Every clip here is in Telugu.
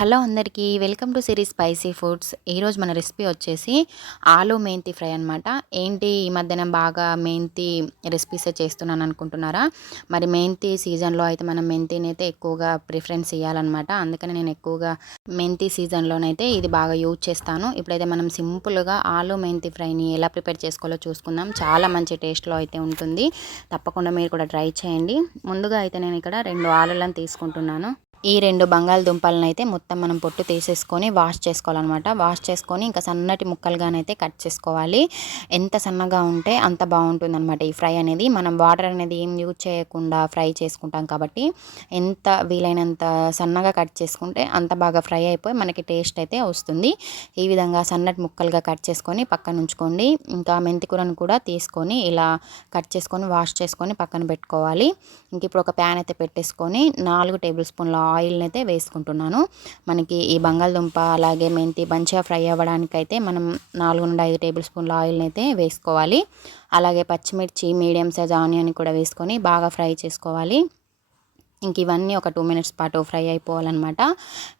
హలో అందరికీ welcome to Siri spicy foods. ఈరోజు మన రెసిపీ వచ్చేసి ఆలు మెంతి ఫ్రై అనమాట. ఏంటి ఈ మధ్యన బాగా మెంతి రెసిపీసే చేస్తున్నాను అనుకుంటున్నారా? మరి మెంతి సీజన్లో అయితే మనం మెంతిని అయితే ఎక్కువగా ప్రిఫరెన్స్ ఇవ్వాలన్నమాట. అందుకని నేను ఎక్కువగా మెంతి సీజన్లోనైతే ఇది బాగా యూజ్ చేస్తాను. ఇప్పుడైతే మనం సింపుల్గా ఆలు మెంతి ఫ్రైని ఎలా ప్రిపేర్ చేసుకోవాలో చూసుకుందాం. చాలా మంచి టేస్ట్లో అయితే ఉంటుంది. తప్పకుండా మీరు కూడా ట్రై చేయండి. ముందుగా అయితే నేను ఇక్కడ 2 ఆలులను తీసుకుంటున్నాను. ఈ 2 బంగాళదుంపలను అయితే మొత్తం మనం పొట్టు తీసేసుకొని వాష్ చేసుకోవాలన్నమాట. వాష్ చేసుకొని ఇంకా సన్నటి ముక్కలుగానైతే కట్ చేసుకోవాలి. ఎంత సన్నగా ఉంటే అంత బాగుంటుందన్నమాట ఈ ఫ్రై అనేది. మనం వాటర్ అనేది ఏం యూజ్ చేయకుండా ఫ్రై చేసుకుంటాం కాబట్టి ఎంత వీలైనంత సన్నగా కట్ చేసుకుంటే అంత బాగా ఫ్రై అయిపోయి మనకి టేస్ట్ అయితే వస్తుంది. ఈ విధంగా సన్నటి ముక్కలుగా కట్ చేసుకొని పక్కన ఉంచుకోండి. ఇంకా మెంతి కూరను కూడా తీసుకొని ఇలా కట్ చేసుకొని వాష్ చేసుకొని పక్కన పెట్టుకోవాలి. ఇంక ఇప్పుడు ఒక ప్యాన్ అయితే పెట్టేసుకొని 4 టేబుల్ స్పూన్ల ఆయిల్ని అయితే వేసుకుంటున్నాను. మనకి ఈ బంగాళదుంప అలాగే మెంతి మంచిగా ఫ్రై అవ్వడానికైతే మనం 4 నుండి 5 టేబుల్ స్పూన్ల ఆయిల్ని అయితే వేసుకోవాలి. అలాగే పచ్చిమిర్చి మీడియం సైజ్ ఆనియన్ కూడా వేసుకొని బాగా ఫ్రై చేసుకోవాలి. ఇంక ఇవన్నీ ఒక 2 మినిట్స్ పాటు ఫ్రై అయిపోవాలన్నమాట.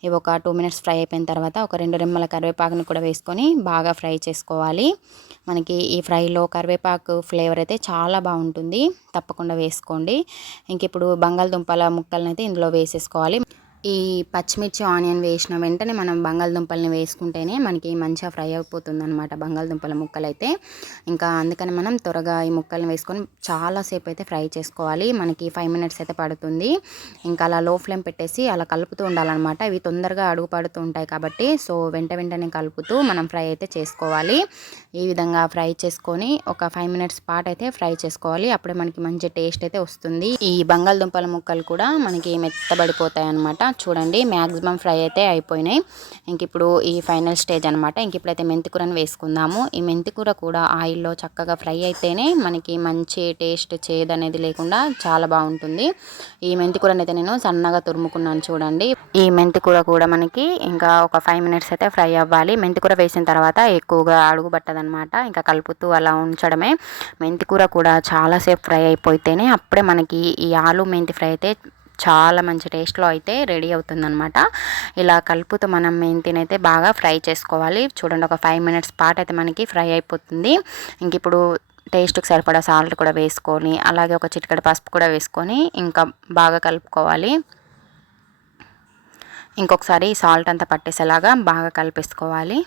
ఇవి ఒక 2 మినిట్స్ ఫ్రై అయిపోయిన తర్వాత ఒక 2 రెమ్మల కరివేపాకుని కూడా వేసుకొని బాగా ఫ్రై చేసుకోవాలి. మనకి ఈ ఫ్రైలో కరివేపాకు ఫ్లేవర్ అయితే చాలా బాగుంటుంది. తప్పకుండా వేసుకోండి. ఇంక ఇప్పుడు బంగాళదుంపల ముక్కలను అయితే ఇందులో వేసేసుకోవాలి. ఈ పచ్చిమిర్చి ఆనియన్ వేసిన వెంటనే మనం బంగాళదుంపల్ని వేసుకుంటేనే మనకి మంచిగా ఫ్రై అయిపోతుంది అనమాట బంగాళదుంపల ముక్కలైతే. ఇంకా అందుకని మనం త్వరగా ఈ ముక్కల్ని వేసుకొని చాలాసేపు అయితే ఫ్రై చేసుకోవాలి. మనకి 5 మినిట్స్ అయితే పడుతుంది. ఇంకా అలా లో ఫ్లేమ్ పెట్టేసి అలా కలుపుతూ ఉండాలన్నమాట. ఇవి తొందరగా అడుగు పడుతూ ఉంటాయి కాబట్టి సో వెంటనే కలుపుతూ మనం ఫ్రై అయితే చేసుకోవాలి. ఈ విధంగా ఫ్రై చేసుకొని ఒక 5 మినిట్స్ పాటు అయితే ఫ్రై చేసుకోవాలి. అప్పుడే మనకి మంచి టేస్ట్ అయితే వస్తుంది. ఈ బంగాళదుంపల ముక్కలు కూడా మనకి మెత్తబడిపోతాయి అనమాట. చూడండి మ్యాక్సిమం ఫ్రై అయితే అయిపోయినాయి. ఇంక ఇప్పుడు ఈ ఫైనల్ స్టేజ్ అనమాట. ఇంక ఇప్పుడైతే మెంతికూరని వేసుకుందాము. ఈ మెంతికూర కూడా ఆయిల్లో చక్కగా ఫ్రై అయితేనే మనకి మంచి టేస్ట్ చేదు అనేది లేకుండా చాలా బాగుంటుంది. ఈ మెంతికూరని అయితే నేను సన్నగా తురుముకున్నాను చూడండి. ఈ మెంతికూర కూడా మనకి ఇంకా ఒక 5 మినిట్స్ అయితే ఫ్రై అవ్వాలి. మెంతికూర వేసిన తర్వాత ఎక్కువగా అడుగు పట్టదనమాట. ఇంకా కలుపుతూ అలా ఉంచడమే. మెంతికూర కూడా చాలాసేపు ఫ్రై అయిపోతేనే అప్పుడే మనకి ఈ ఆలు మెంతి ఫ్రై అయితే చాలా మంచి టేస్ట్లో అయితే రెడీ అవుతుందన్నమాట. ఇలా కలుపుతూ మనం మెంతిని అయితే బాగా ఫ్రై చేసుకోవాలి. చూడండి ఒక 5 మినిట్స్ పాటు అయితే మనకి ఫ్రై అయిపోతుంది. ఇంక ఇప్పుడు టేస్ట్కి సరిపడా సాల్ట్ కూడా వేసుకొని అలాగే ఒక చిటికెడు పసుపు కూడా వేసుకొని ఇంకా బాగా కలుపుకోవాలి. ఇంకొకసారి సాల్ట్ అంతా పట్టేసేలాగా బాగా కలిపేసుకోవాలి.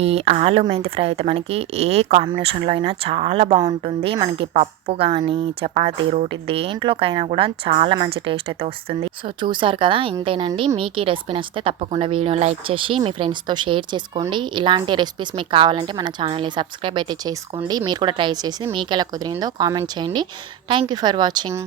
ఈ ఆలు మెంతి ఫ్రై అయితే మనకి ఏ కాంబినేషన్లో అయినా చాలా బాగుంటుంది. మనకి పప్పు కానీ చపాతీ రోటీ దేంట్లోకైనా కూడా చాలా మంచి టేస్ట్ అయితే వస్తుంది. సో చూసారు కదా, ఇంతేనండి. మీకు ఈ రెసిపీ నచ్చితే తప్పకుండా వీడియో లైక్ చేసి మీ ఫ్రెండ్స్తో షేర్ చేసుకోండి. ఇలాంటి రెసిపీస్ మీకు కావాలంటే మన ఛానల్ని సబ్స్క్రైబ్ అయితే చేసుకోండి. మీరు కూడా ట్రై చేసి మీకు ఎలా కుదిరిందో కామెంట్ చేయండి. Thank you for watching.